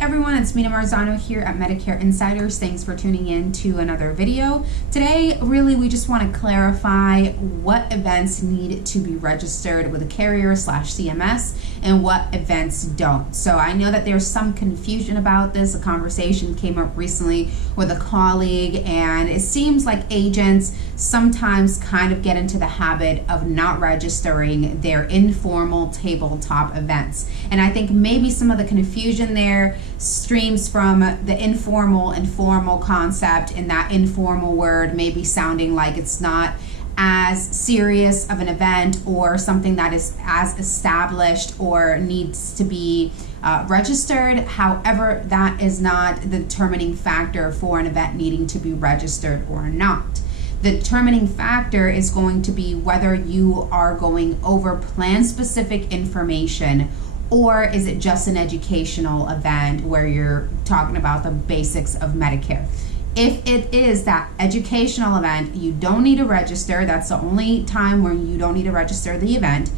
everyone, it's Mina Marzano here at Medicare Insiders. Thanks for tuning in to another video. Today, really, we just want to clarify what events need to be registered with a carrier / CMS and what events don't. So I know that there's some confusion about this. A conversation came up recently with a colleague, and it seems like agents sometimes kind of get into the habit of not registering their informal tabletop events. And I think maybe some of the confusion there streams from the informal and formal concept, and that informal word maybe sounding like it's not as serious of an event or something that is as established or needs to be registered. However, that is not the determining factor for an event needing to be registered or not. The determining factor is going to be whether you are going over plan-specific information, or is it just an educational event where you're talking about the basics of Medicare. If it is that educational event, you don't need to register. That's the only time where you don't need to register the event.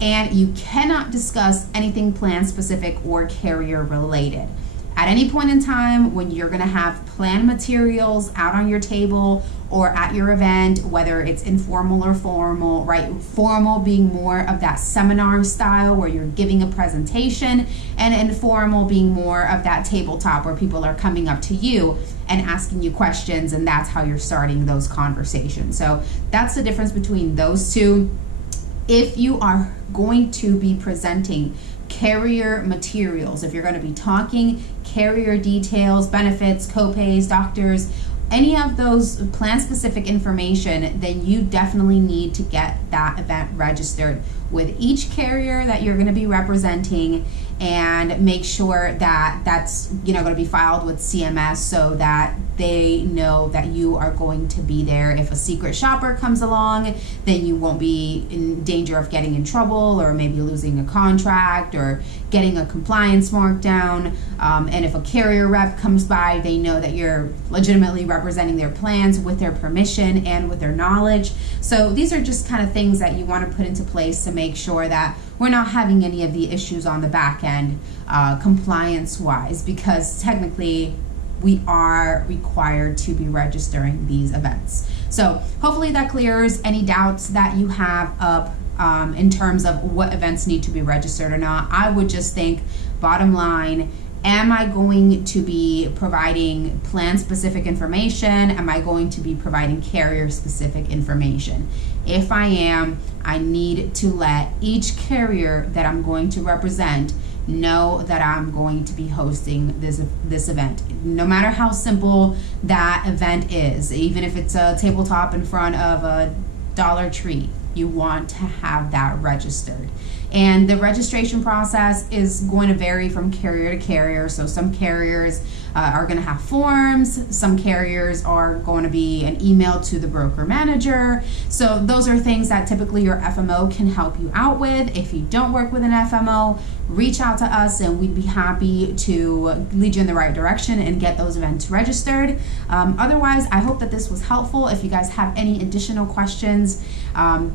And you cannot discuss anything plan specific or carrier related. At any point in time when you're gonna have plan materials out on your table or at your event, whether it's informal or formal, right? Formal being more of that seminar style where you're giving a presentation, and informal being more of that tabletop where people are coming up to you and asking you questions, and that's how you're starting those conversations. So that's the difference between those two. If you are going to be presenting carrier materials, if you're going to be talking carrier details, benefits, copays, doctors, any of those plan specific information, then you definitely need to get that event registered with each carrier that you're going to be representing, and make sure that that's going to be filed with CMS so that they know that you are going to be there. If a secret shopper comes along, then you won't be in danger of getting in trouble or maybe losing a contract or getting a compliance markdown. And if a carrier rep comes by, they know that you're legitimately representing their plans with their permission and with their knowledge. So these are just kind of things that you want to put into place to make sure that we're not having any of the issues on the back end compliance wise, because technically we are required to be registering these events. So hopefully that clears any doubts that you have up in terms of what events need to be registered or not. I would just think, bottom line, am I going to be providing plan specific information? Am I going to be providing carrier specific information? If I am, I need to let each carrier that I'm going to represent know that I'm going to be hosting this event. No matter how simple that event is, even if it's a tabletop in front of a Dollar Tree, you want to have that registered. And the registration process is going to vary from carrier to carrier. So some carriers are going to have forms. Some carriers are going to be an email to the broker manager. So those are things that typically your FMO can help you out with. If you don't work with an FMO, reach out to us and we'd be happy to lead you in the right direction and get those events registered. Otherwise, I hope that this was helpful. If you guys have any additional questions,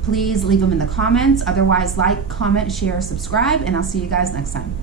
please leave them in the comments. Otherwise, like, comment, share, subscribe, and I'll see you guys next time.